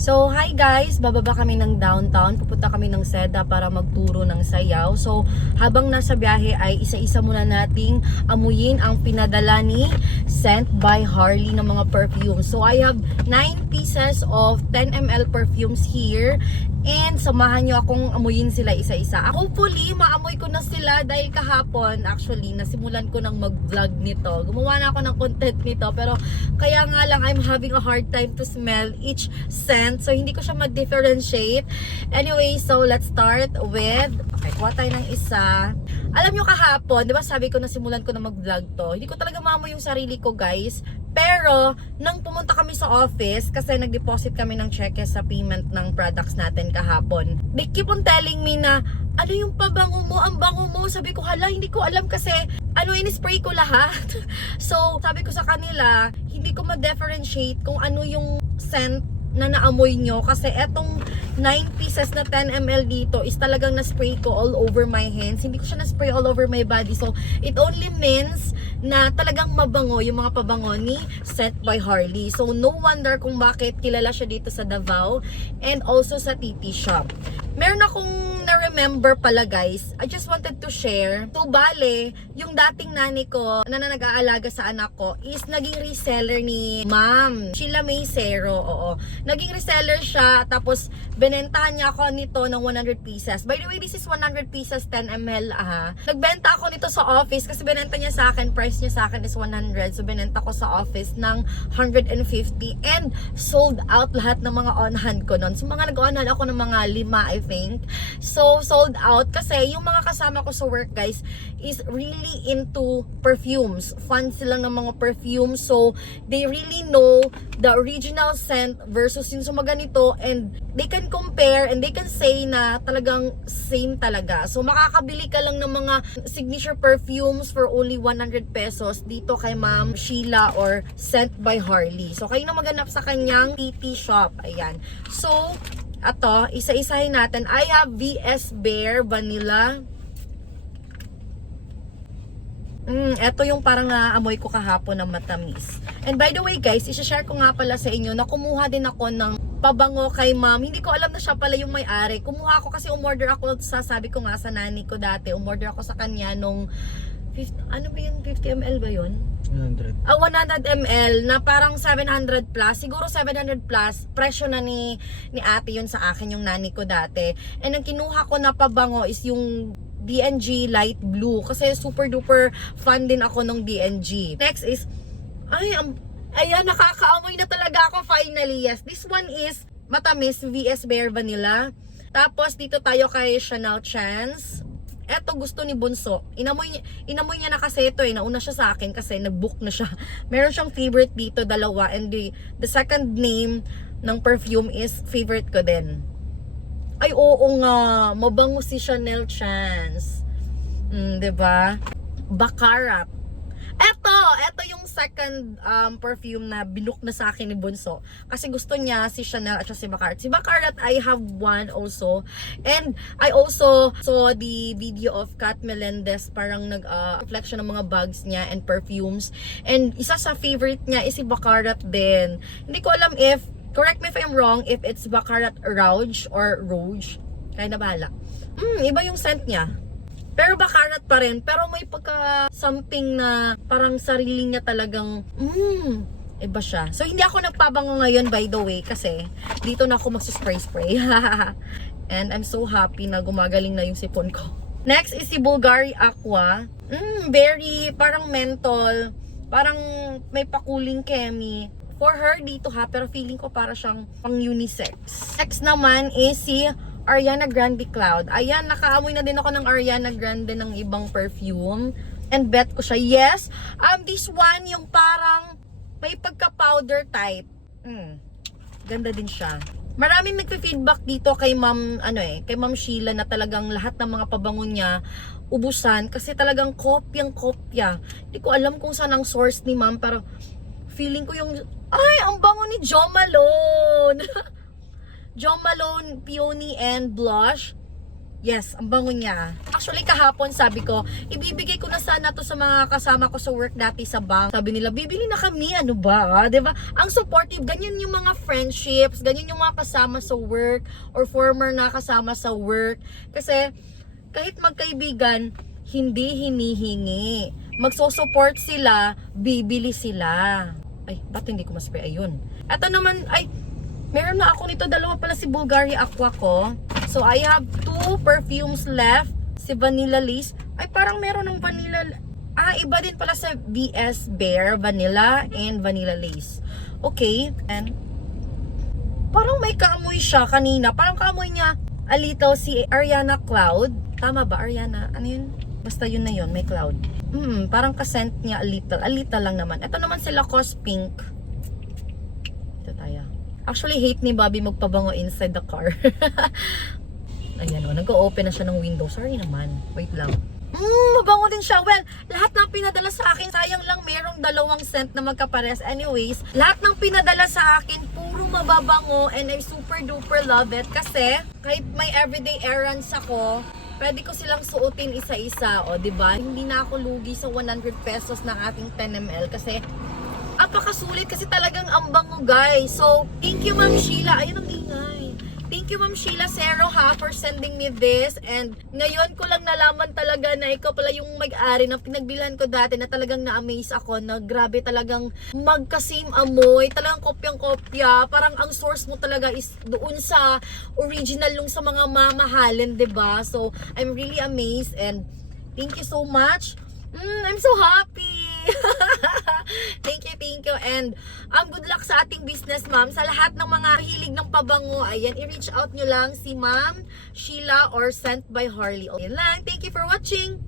So, hi guys! Bababa kami ng downtown. Pupunta kami ng Seda para magturo ng sayaw. So, habang nasa biyahe ay isa-isa muna nating amuyin ang pinadala ni Scent by Harley ng mga perfumes. So, I have 9 pieces of 10 ml perfumes here. And samahan nyo akong amuyin sila isa-isa. Hopefully, maamoy ko na sila dahil kahapon, actually, nasimulan ko ng mag-vlog nito. Gumawa na ako ng content nito. Pero, kaya nga lang, I'm having a hard time to smell each scent. So, hindi ko siya ma-differentiate. Anyway, so let's start with, okay, kuha tayo ng isa. Alam nyo kahapon, di ba sabi ko nasimulan ko na mag-vlog to, hindi ko talaga maamoy yung sarili ko, guys. Pero, nang pumunta kami sa office, kasi nag-deposit kami ng cheque sa payment ng products natin kahapon, they keep on telling me na, ano yung pabango mo? Ang bango mo. Sabi ko, hala, hindi ko alam kasi, in-spray ko lahat. So, sabi ko sa kanila, hindi ko ma-differentiate kung ano yung scent na naamoy nyo kasi etong 9 pieces na 10 ml dito is talagang na-spray ko all over my hands. Hindi ko siya na-spray all over my body. So, it only means na talagang mabango yung mga pabango ni Scent by Harley. So, no wonder kung bakit kilala siya dito sa Davao and also sa TT Shop. Meron akong na-remember pala, guys. I just wanted to share. So, bale, yung dating nani ko na nag-aalaga sa anak ko is naging reseller ni Ma'am Sheila May Cero. Oo. Naging reseller siya. Tapos, binentahan niya ako nito ng 100 pieces. By the way, this is 100 pieces, 10 ml. Nagbenta ako nito sa office kasi binenta niya sa akin. Price niya sa akin is 100. So, binenta ko sa office ng 150. And sold out lahat ng mga on-hand ko nun. So, mga nag-on-hand ako ng mga 5, I think. So, sold out kasi yung mga kasama ko sa work, guys, is really into perfumes. Fans sila ng mga perfumes. So, they really know the original scent versus yung sa mga ganito, and they can compare and they can say na talagang same talaga. So, makakabili ka lang ng mga signature perfumes for only 100 pesos dito kay Ma'am Sheila or Scent by Harley. So, kayo na maghanap sa kanyang TT Shop. Ayan. So, ato, isa-isahin natin. I have VS Bear Vanilla. Ito yung parang naamoy ko kahapon ng matamis. And by the way, guys, isa-share ko nga pala sa inyo na kumuha din ako ng pabango kay Ma'am. Hindi ko alam na siya pala yung may-ari. Kumuha ako kasi umorder ako sa, sabi ko nga sa nani ko dati, umorder ako sa kanya nung 50 ml ba yun? 100. 100 ml na parang 700 plus. Siguro 700 plus. Presyo na ni ate yun sa akin, yung nani ko dati. And ang kinuha ko na pabango is yung D&G Light Blue. Kasi super duper fan din ako ng D&G. Next is, ayan, nakakaamoy na talaga ako finally. Yes, this one is matamis, VS Bear Vanilla. Tapos dito tayo kay Chanel Chance. Eto gusto ni Bunso. Inamoy niya na kasi ito eh. Nauna siya sa akin kasi nag-book na siya. Meron siyang favorite dito, dalawa. And the second name ng perfume is favorite ko din. Ay, oo nga. Mabango si Chanel Chance. Diba? Baccarat. Eto yung second perfume na binook na sa akin ni Bunso. Kasi gusto niya si Chanel at si Baccarat. Si Baccarat, I have one also. And I also saw the video of Kat Melendez. Parang reflection ng mga bags niya and perfumes. And isa sa favorite niya is si Baccarat din. Hindi ko alam if, correct me if I'm wrong, if it's Baccarat Rouge or Rouge. Kaya na bahala. Iba yung scent niya. Pero Baccarat pa rin. Pero may pagka-something na parang sarili niya talagang, iba siya. So, hindi ako nagpabango ngayon, by the way, kasi dito na ako magsuspray-spray. And I'm so happy na gumagaling na yung sipon ko. Next is si Bulgari Aqua. Very, parang menthol. Parang may pakuling chemi. For her dito pero feeling ko para siyang pang unisex. Next naman is si Ariana Grande Cloud. Ayan, nakaamoy na din ako ng Ariana Grande ng ibang perfume. And bet ko siya. Yes, this one yung parang may pagka-powder type. Ganda din siya. Maraming nagfe-feedback dito kay kay Ma'am Sheila na talagang lahat ng mga pabango niya ubusan kasi talagang kopyang-kopya. Hindi ko alam kung saan ang source ni Ma'am, pero feeling ko yung, ang bango ni Jo Malone. Jo Malone Peony and Blush. Yes, ang bango niya. Actually, kahapon sabi ko, ibibigay ko na sana to sa mga kasama ko sa work dati sa bank. Sabi nila, bibili na kami, ano ba? 'Di ba? Ang supportive, ganyan yung mga friendships, ganyan yung mga kasama sa work or former na kasama sa work. Kasi, kahit magkaibigan, hindi hinihingi. Magso-support sila, bibili sila. Ay, ba't hindi ko ma-spray? Ayun. Ito naman, ay, meron na ako nito. Dalawa pala si Bulgari Aqua ko. So, I have 2 perfumes left. Si Vanilla Lace. Ay, parang meron ng Vanilla... iba din pala sa VS Bear. Vanilla and Vanilla Lace. Okay. And, parang may kaamoy siya kanina. Parang kaamoy niya a little si Ariana Cloud. Tama ba, Ariana? Ano yun? Basta yun na yun. May cloud. Parang kasent niya a little. A little lang naman. Ito naman si Lacoste Pink. Ito tayo. Actually, hate ni Bobby magpabango inside the car. Ayan o, nag-open na siya ng window. Sorry naman. Wait lang. Mabango din siya. Well, lahat ng pinadala sa akin, sayang lang merong 2 scent na magkapares. Anyways, lahat ng pinadala sa akin, puro mababango and I super duper love it. Kasi, kahit may everyday errands ako, pwede ko silang suotin isa-isa. O, diba? Hindi na ako lugi sa 100 pesos ng ating 10 ml kasi apakasulit kasi talagang ang bango, guys. So, thank you, Ma'am Sheila. Ayun ang ingay. Thank you, Ma'am Sheila Cero, ha, for sending me this. And ngayon ko lang nalaman talaga na ikaw pala yung mag-ari na pinagbilhan ko dati na talagang na-amaze ako na grabe talagang magka-same amoy. Talagang kopyang-kopya. Parang ang source mo talaga is doon sa original nung sa mga mamahalin, 'di ba? So, I'm really amazed and thank you so much. I'm so happy. Thank you. And good luck sa ating business, ma'am. Sa lahat ng mga hilig ng pabango, ayan, i-reach out nyo lang si Ma'am Sheila or Scent by Harley. Ayan lang. Thank you for watching.